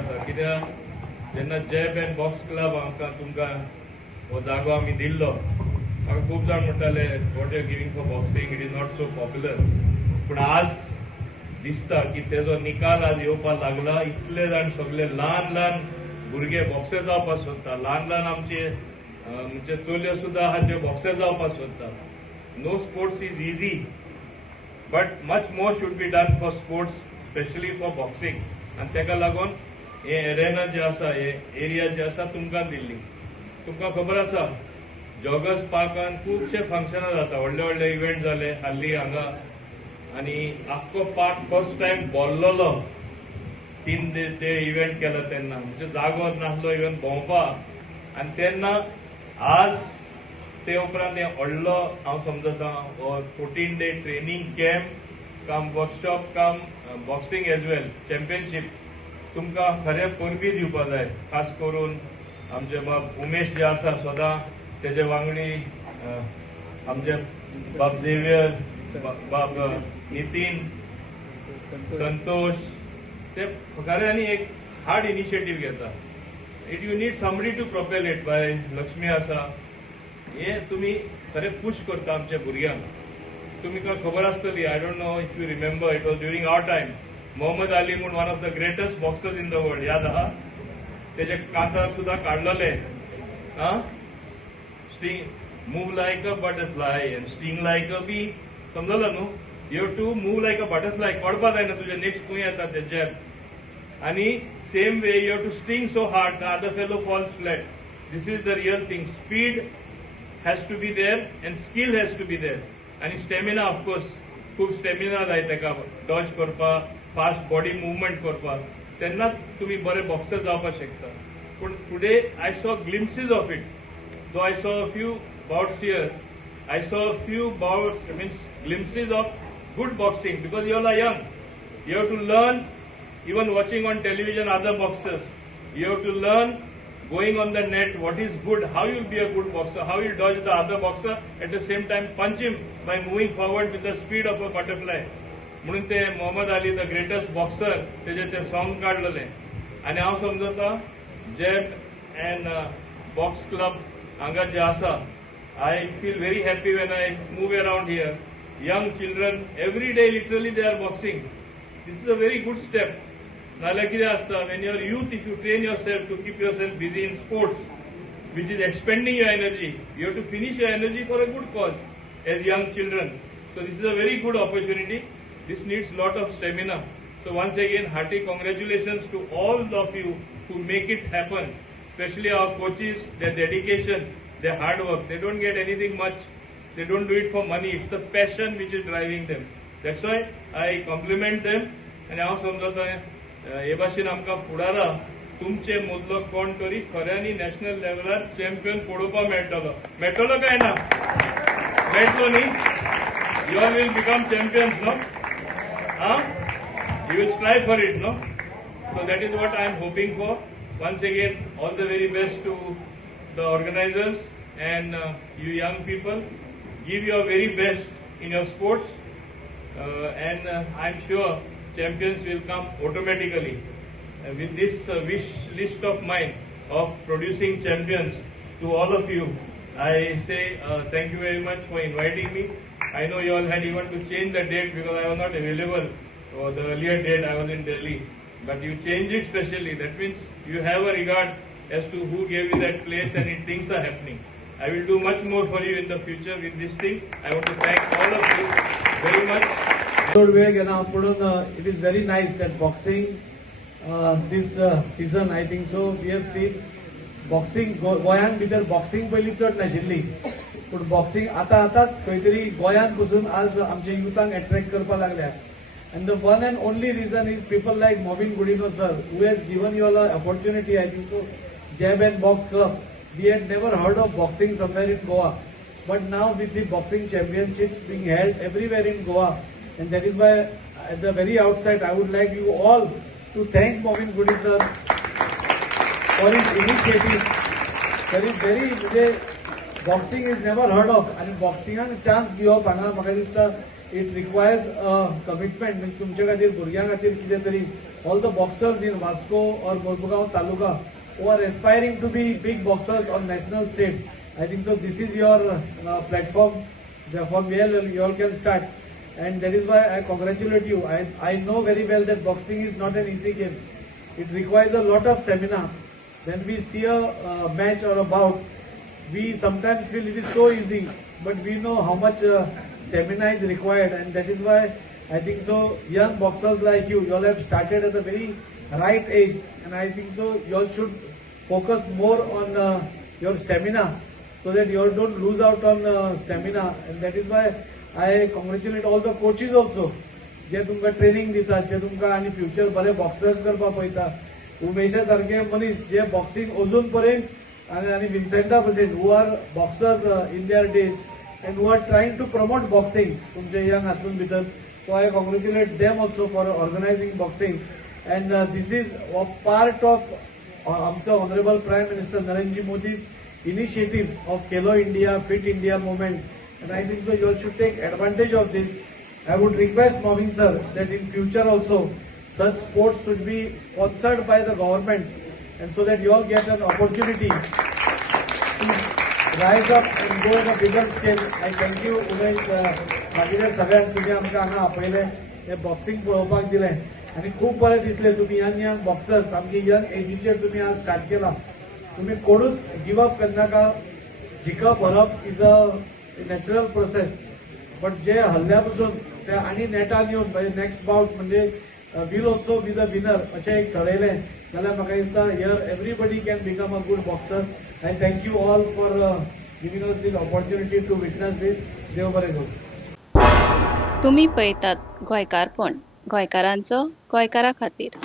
जाता कित्याक जेन्ना जॅब एंड बॉक्स क्लब तुमकां हो जागो आमी दिल्लो म्हाका खूब जाण म्हणटाले what you giving for boxing it is not so popular पूण आज दिसता की तेजो निकाल आज येवपाक लागला इतले जाण सगळे ल्हान ल्हान भुरगे बॉक्सर जावपाक सोदता ल्हान ल्हान आमचे म्हणजे चलयो सुद्दां आहात ज्यो बॉक्सर जावपाक सोदता no sports is easy but much more should be done for sports specially for boxing आनी तेका लागून हे एरेना जे आसा हे एरिया जे आसा तुमकां दिल्ली तुमकां खबर आसा जॉगर्स पार्कान खुबशे फंक्शनां जाता व्हडले व्हडले इव्हेंट जाले हाल्ली हांगा आनी आख्खो पार्क फर्स्ट टायम भरलोलो 3 ते इव्हेंट केला तेन्ना म्हणजे जागो नासलो इव्हन भोंवपाक आनी तेन्ना आज ते उपरांत हे व्हडलो हांव समजता 14 डे ट्रेनिंग कॅम्प कम वर्कशॉप कम बॉक्सिंग एज वेल चॅम्पियनशीप तुमकां खरें परबी दिवपाक जाय खास करून आमचे बाब उमेश जे आसा सदां तेजे वांगडी आमचे बाब झेवियर बाब नितीन संतोष ते खऱ्यांनी एक हार्ड इनिशिएटीव घेता it you need somebody to propel it by Lakshmi आसा हे तुमी खरें पुश करता आमच्या भुरग्यांक तुमकां खबर आसतली I don't know if you remember it was during our time Muhammad Ali म्हणून one of the greatest boxers in the world याद आहा तेजे कांतार सुद्दां काडलेले sting move like a butterfly and sting like a bee समजलो न्हू you have to move like a butterfly पडपा जायना तुजे नेक्स्ट खंय येता ते जॅब आनी same way you have to sting so hard the other fellow falls flat this is the real thing speed has to be there and skill has to be there आनी stamina of course खूब stamina जाय तेका Dodge करपाक fast body movement करपाक तेन्नाच तुमी बरे boxer जावपाक शकता पूण today I saw glimpses of it though I saw a few bouts here I saw a few bouts means glimpses of good boxing because you all are young. You have to learn even watching on television other boxers. You have to learn going on the net what is good, how you will be a good boxer, how you dodge the other boxer at the same time punch him by moving forward with the speed of a butterfly. म्हणून ते Muhammad Ali the greatest boxer तेजे ते song काढलेले आनी हांव समजता jab and box club हांगा जे आसा I feel very happy when I move around here young children every day literally they are boxing this is a very good step nala kide asta when you are youth if you train yourself to keep yourself busy in sports which is expending your energy you have to finish your energy for a good cause as young children so this is a very good opportunity this needs lot of stamina so once again hearty congratulations to all of you who make it happen especially our coaches their dedication their hard work they don't get anything much they don't do it for money it's the passion which is driving them that's why I compliment them and हांव समजता हे भाशेन आमकां फुडारा तुमचे मदलो कोण तरी खऱ्यांनी national लेवलार champion पळोवपाक मेळटलो काय ना मेळटलो न्ही you all will become champions no you will strive for it no so that is what I am hoping for once again all the very best to the organizers and you young people give your very best in your sports and I'm sure champions will come automatically with this wish list of mine of producing champions to all of you I say thank you very much for inviting me I know you all had even to change the date because I was not available or the earlier date I was in Delhi but you changed it specially that means you have a regard as to who gave you that place and things are happening I will do much more for you in the future with this thing. I want to thank all of you very much. It is very nice that boxing this season I think so we have seen boxing गोंयांत भितर boxing पयलीं चड नाशिल्ली पूण boxing आतांच खंय तरी गोंयांत पसून आज आमच्या युथांक अट्रॅक्ट करपाक लागल्या and the one and only reason is people like Mobin Gudino sir who has given you all an opportunity I think so Jab and Box Club we had never heard of boxing somewhere in Goa but now we see boxing championships being held everywhere in Goa and that is why at the very outset I would like you all to thank Mobin Gudi sir for his initiative there is very boxing is never heard of and boxing and chance दिवप हांगा म्हाका दिसता it requires commitment म्हणजे तुमच्या खातीर भुरग्यां खातीर कितें तरी all the boxers in Vasco और Mormugao taluka who are aspiring to be big boxers on national stage. I think so this is your platform from where you all can start, and that is why I congratulate you. I know very well that boxing is not an easy game. It requires a lot of stamina. When we see a match or a bout, we sometimes feel it is so easy, but we know how much stamina is required, and that is why I think so young boxers like you all have started at a very right age, and I think so you all should focus more on your stamina so that you all don't lose out on stamina, and that is why I congratulate all the coaches also जे तुमकां training दितात, जे तुमकां आनी future बरे boxers करपाक पळयता. उमेशा सारखे मनीस जे boxing अजून पर्यंत आनी विन्सेंटा भशेन who are boxers in their days and who are trying to promote boxing तुमचे young हातून भितर. So I congratulate them also for organizing boxing, and this is a part of आमचं Honorable Prime Minister Narendra Modi's initiative of Khelo India, Fit India movement, and I think so you all should take advantage of this. I would request Moving sir that in future also such sports should be sponsored by the government, and so that you all get an opportunity to rise up and go on a bigger scale. I thank you Umesh बाकीच्या सगळ्यांक तुमी आमकां हांगा आपयले, हे boxing पळोवपाक दिलें आनी खूब बरें दिसलें. तुमी यंग बॉक्सर्स सामकी यंग एजीचेर तुमी आज स्टार्ट केला. तुमी कोणूच गिव अप करनाका. जिखप हरप is a natural process, but जे हल्ल्या पसून ते आनी नेटान येवन म्हणजे नेक्स्ट बाउट म्हणजे will also be the winner अशें एक ठरयलें जाल्यार म्हाका दिसता here everybody can become a good boxer. I thank you all for giving us this opportunity to witness this. देव बरें करूं. तुम्ही पळयतात गोंयकारपण, गोंयकारांचो गोंयकारा खातीर.